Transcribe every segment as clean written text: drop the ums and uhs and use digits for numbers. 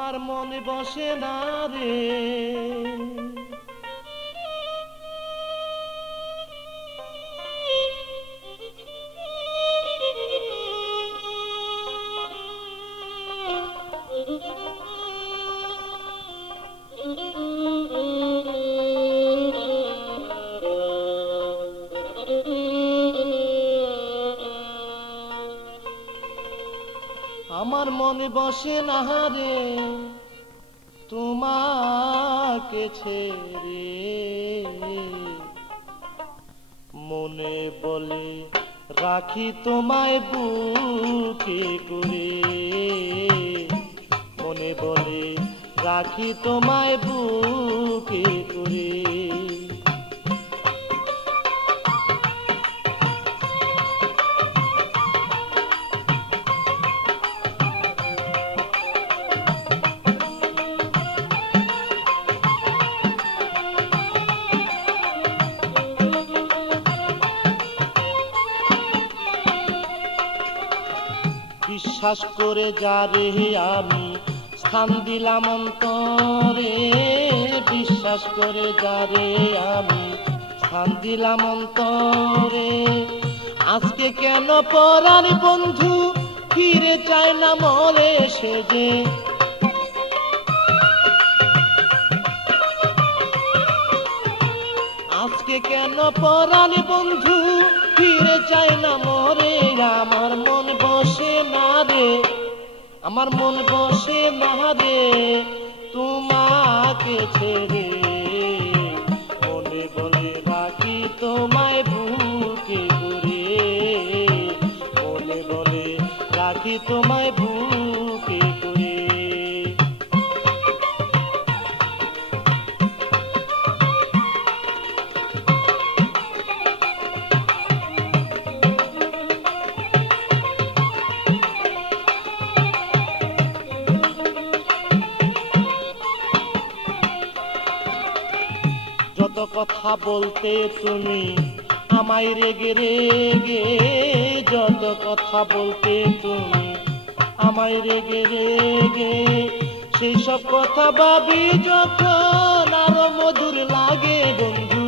আমার মনে বসে না রে, আমার মনে বসে না রে তোমাকে ছেড়ে। মনে বলে রাখি তোমায় বুকে করে, মনে বলে রাখি তোমায় বুকে করে। বিশ্বাস করে যারে আমি স্থান দিলাম অন্তরে, বিশ্বাস করে যারে আমি স্থান দিলাম অন্তরে, আজকে কেন পরার বন্ধু ফিরে চায় না মরে সে যে। আজকে কেন পরার বন্ধু ফিরে চায় না মরে। আমার মন বসে না রে, আমার মন বসে না রে তোমাকে ছেড়ে। মনে বলে রাখি তোমায় বুকে করে, মনে বলে রাখি তোমায় বুকে করে। যত কথা বলতে তুমি আমায় রেগে রেগে, যত কথা বলতে তুমি আমায় রেগে রেগে, সেই সব কথা ভাবি যখন আরো মধুর লাগে বন্ধু।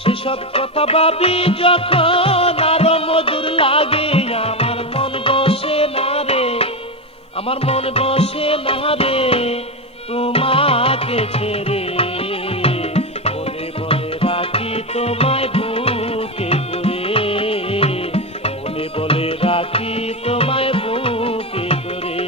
সেসব কথা ভাবি যখন আরো মধুর লাগে। আমার মন বসে না রে, আমার মন বসে না রে তোমাকে ছেড়ে। মনে বলে রাখি তোমায় বুকে করে, মনে বলে রাখি তোমায় বুকে করে।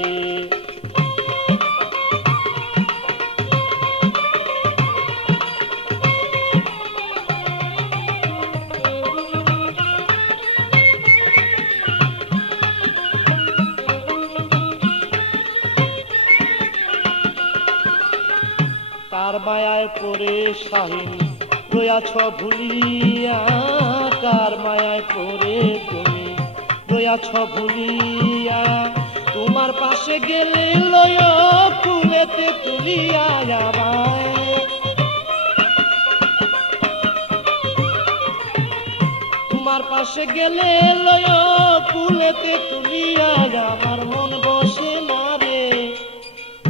তার মায়ায় পড়ে শাহীন রয়াছ ভুলিয়া, কার মায়ায় পড়ে তুমি রয়াছ ভুলিয়া। তোমার পাশে গেলে লয় ফুলেতে তুলিয়া আমায়, তোমার পাশে গেলে লয় ফুলেতে তুলিয়া। আমার মন বসে না রে,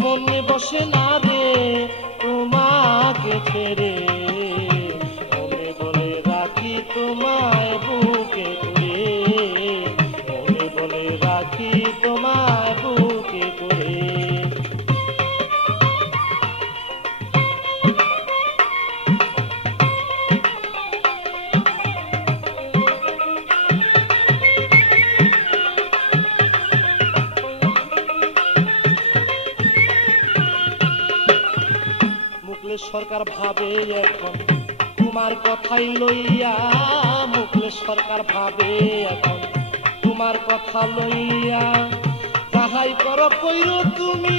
মনে বসে না রে তোমাকে ছেড়ে। মনে বলে রাখি তোমায় বুকে করে, মনে বলে রাখি তোমায় বুকে করে। মুখলেস সরকার ভাবে এখন তোমার কথাই লইয়া, মুখলেস সরকার ভাবে এখন তোমার কথা লইয়া। যাহাই করো কইরো তুমি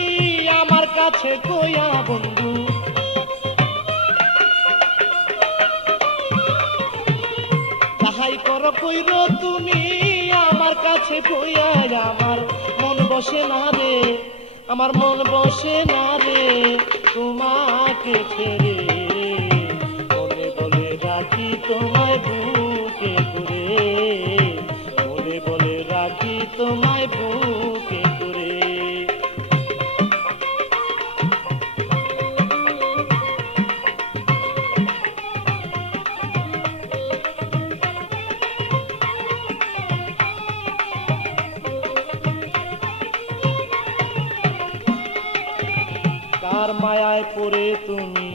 আমার কাছে কইয়া বন্ধু, যাহাই করো কইরো তুমি আমার কাছে কইয়া। আমার মন বসে না রে, আমার মন বসে না রে তোমাকে ছেড়ে। মনে বলে রাখি তোমায় বুকে করে, মনে বলে তোমায় বুকে করে। কার মায়ায় পড়ে তুমি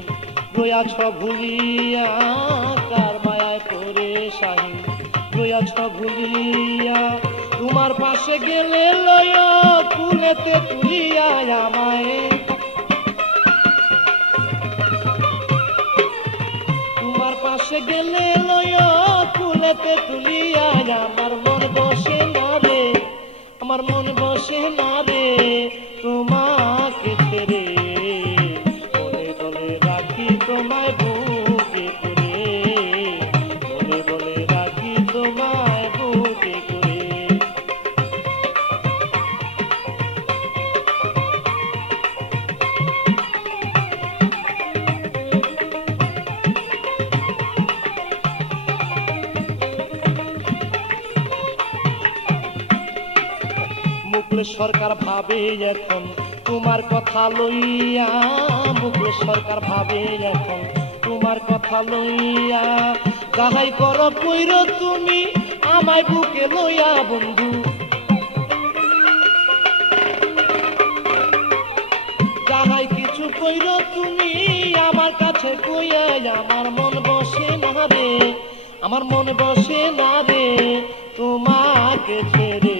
রয়াছ ভুলিয়া, কার মায়ায় পড়ে শাহী রয়াছ ভুলিয়া, তোমার পাশে গেলে লয় কুলেতে তুলিয়া আমায়, তোমার পাশে গেলে লয় কুলেতে তুলিয়া, আমার মন বসে না রে, আমার মন বসে না রে তোমাকে ছেড়ে, বলে বলে রাখি তোমায় বুকে করে, বলে বলে রাখি তোমায় বুকে করে। মুকুল সরকার ভাবে এখন তোমার কথা লইয়া, মুকুল সরকার ভাবে এখন তোমার কথা লইয়া, যাহাই করো কইরো তুমি আমায় বুকে লইয়া বন্ধু, যাহাই কিছু কইরো তুমি আমার কাছে কইয়া, আমার মন বসে না রে, আমার মন বসে না রে তোমাকে ছেড়ে।